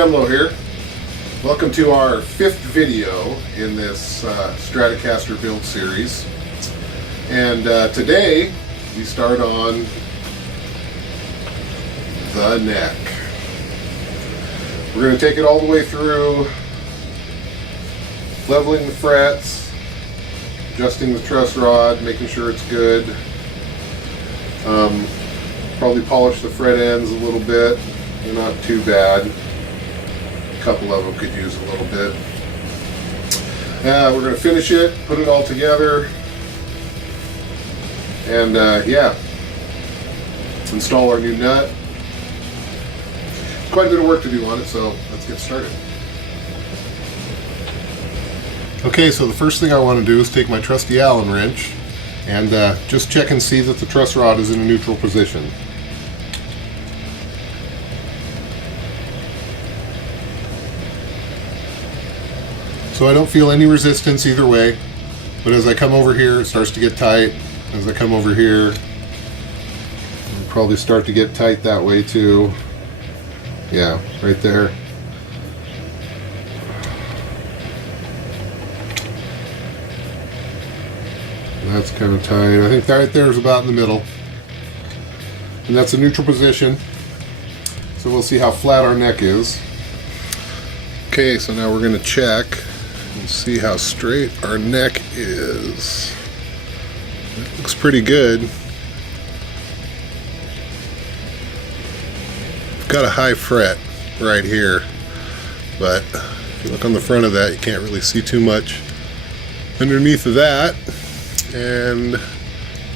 Demlo here. Welcome to our 5th video in this Stratocaster build series. And today we start on the neck. We're going to take it all the way through, leveling the frets, adjusting the truss rod, making sure it's good. Probably polish the fret ends a little bit. They're not too bad. A couple of them could use a little bit. We're going to finish it, put it all together, and yeah, install our new nut. Quite a bit of work to do on it, so let's get started. Okay, so the first thing I want to do is take my trusty Allen wrench and just check and see that the truss rod is in a neutral position. So I don't feel any resistance either way, but as I come over here it starts to get tight. As I come over here, it'll probably start to get tight that way too. Yeah, right there. That's kind of tight. I think right there is about in the middle. And that's a neutral position. So we'll see how flat our neck is. Okay, so now we're going to check and see how straight our neck is. It looks pretty good. Got a high fret right here, but if you look on the front of that, you can't really see too much underneath of that, and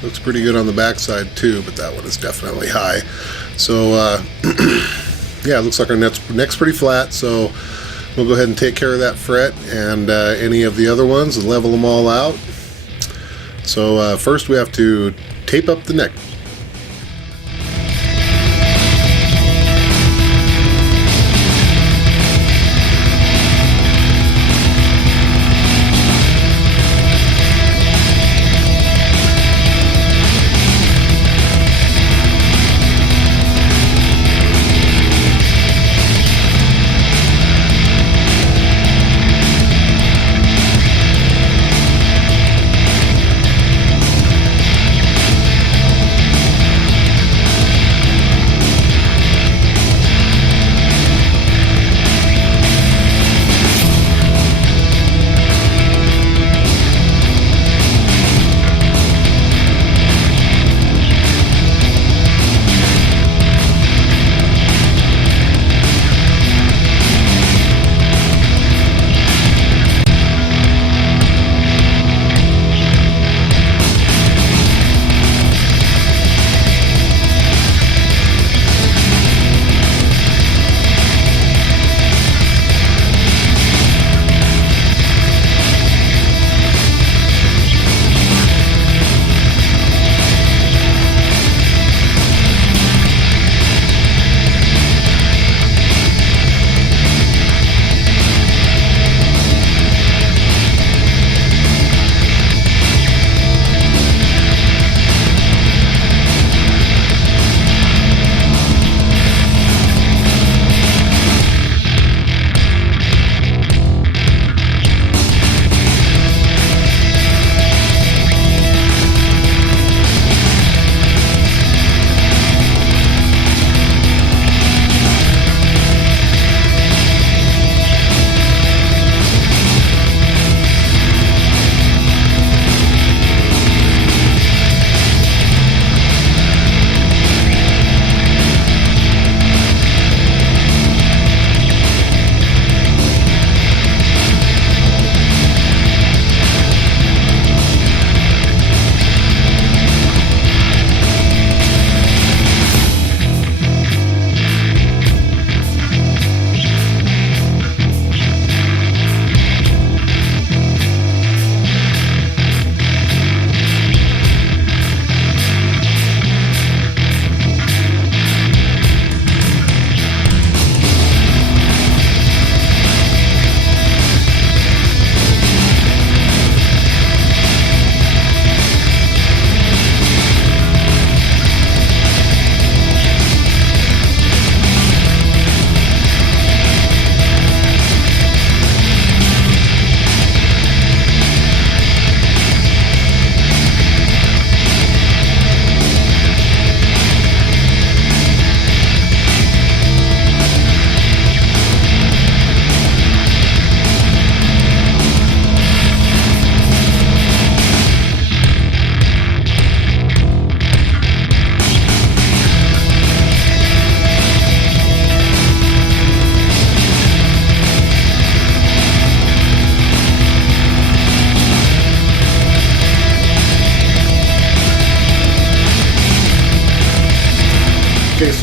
looks pretty good on the back side too, but that one is definitely high. So yeah, it looks like our neck's pretty flat, so we'll go ahead and take care of that fret and any of the other ones and level them all out. So first we have to tape up the neck.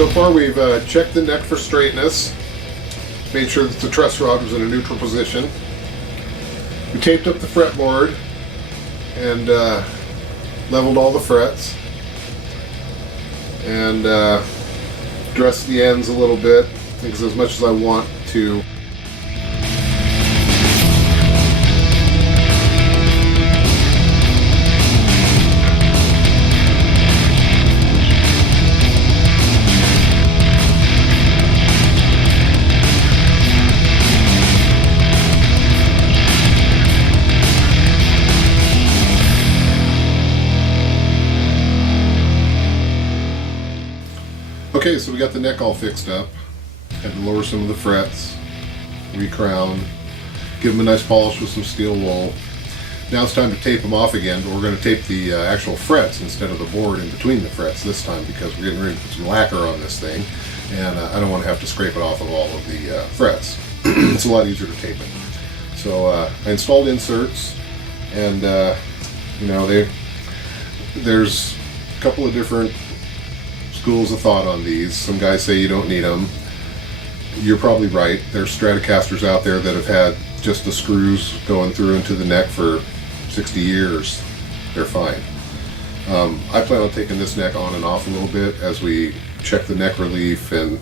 so far we've checked the neck for straightness, made sure that the truss rod was in a neutral position. We taped up the fretboard and leveled all the frets and dressed the ends a little bit. I think it's as much as I want to. Okay, so we got the neck all fixed up. Had to lower some of the frets, recrown, give them a nice polish with some steel wool. Now it's time to tape them off again, but we're going to tape the actual frets instead of the board in between the frets this time because we're getting ready to put some lacquer on this thing, and I don't want to have to scrape it off of all of the frets. It's a lot easier to tape it. So I installed inserts, and you know, there's a couple of different schools of thought on these. Some guys say you don't need them. You're probably right. There's Stratocasters out there that have had just the screws going through into the neck for 60 years. They're fine. I plan on taking this neck on and off a little bit as we check the neck relief and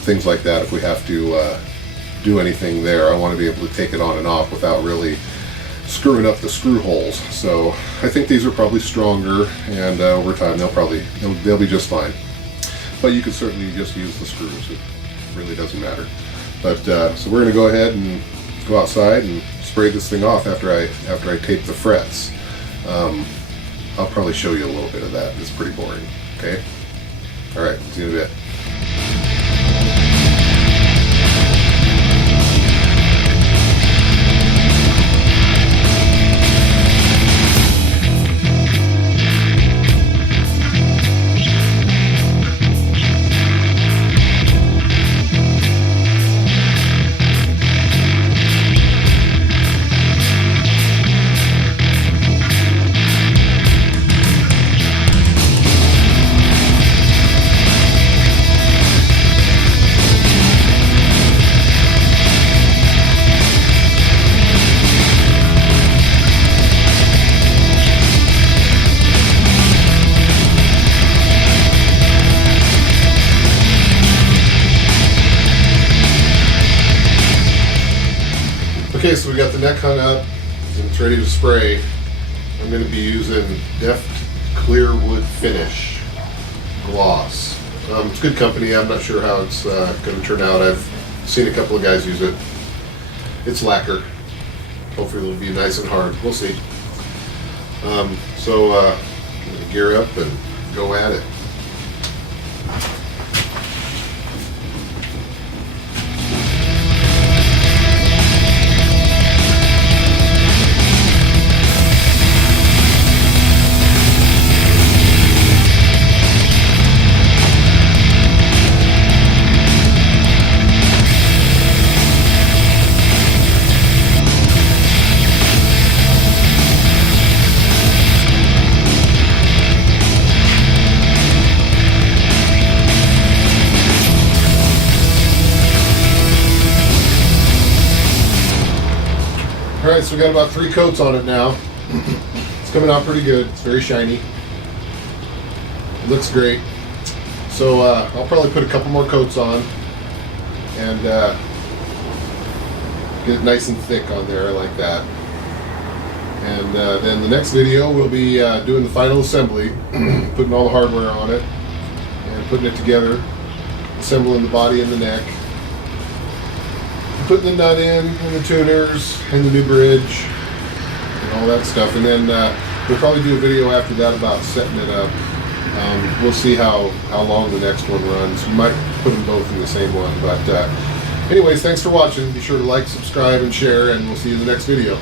things like that. If we have to do anything there, I want to be able to take it on and off without really screwing up the screw holes. So I think these are probably stronger, and over time they'll be just fine. But you could certainly just use the screws. It really doesn't matter. But so we're going to go ahead and go outside and spray this thing off after I tape the frets. I'll probably show you a little bit of that. It's pretty boring. Okay. All right. See you in a bit. Okay, so we got the neck hung up and it's ready to spray. I'm going to be using Deft Clear Wood Finish Gloss. It's good company. I'm not sure how it's going to turn out. I've seen a couple of guys use it. It's lacquer. Hopefully it'll be nice and hard. We'll see. So I'm going to gear up and go at it. Alright, so we got about 3 coats on it now. It's coming out pretty good. It's very shiny. It looks great. So I'll probably put a couple more coats on and get it nice and thick on there like that. And then the next video we'll be doing the final assembly, putting all the hardware on it and putting it together, assembling the body and the neck, putting the nut in and the tuners and the new bridge and all that stuff. And then we'll probably do a video after that about setting it up. We'll see how long the next one runs. We might put them both in the same one. But anyways, thanks for watching. Be sure to like, subscribe, and share, and we'll see you in the next video.